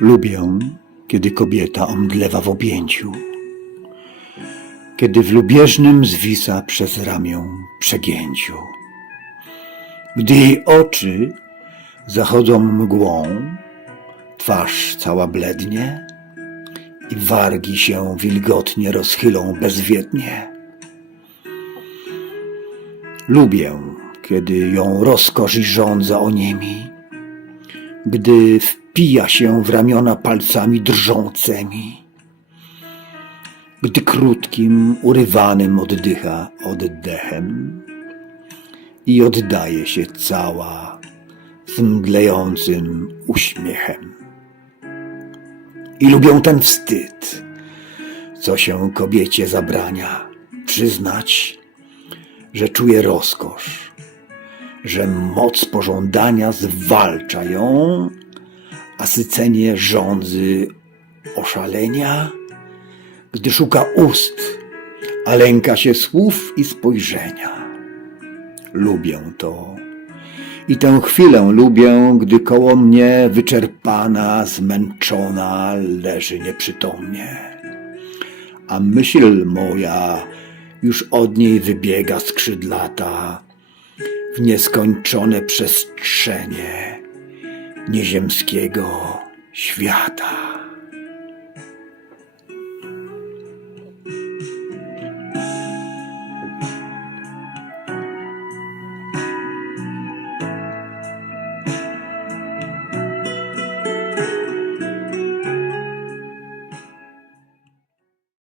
Lubię, kiedy kobieta omdlewa w objęciu, kiedy w lubieżnym zwisa przez ramię przegięciu. Gdy jej oczy zachodzą mgłą, twarz cała blednie i wargi się wilgotnie rozchylą bezwiednie. Lubię, kiedy ją rozkosz i żądza oniemi, gdy wpija się w ramiona palcami drżącymi, gdy krótkim, urywanym oddycha oddechem i oddaje się cała z mdlejącym uśmiechem. I lubią ten wstyd, co się kobiecie zabrania przyznać, że czuje rozkosz, że moc pożądania zwalcza ją, a sycenie żądzy oszalenia, gdy szuka ust, a lęka się słów i spojrzenia. Lubię to. I tę chwilę lubię, gdy koło mnie wyczerpana, zmęczona leży nieprzytomnie. A myśl moja już od niej wybiega skrzydlata w nieskończone przestrzenie nieziemskiego świata.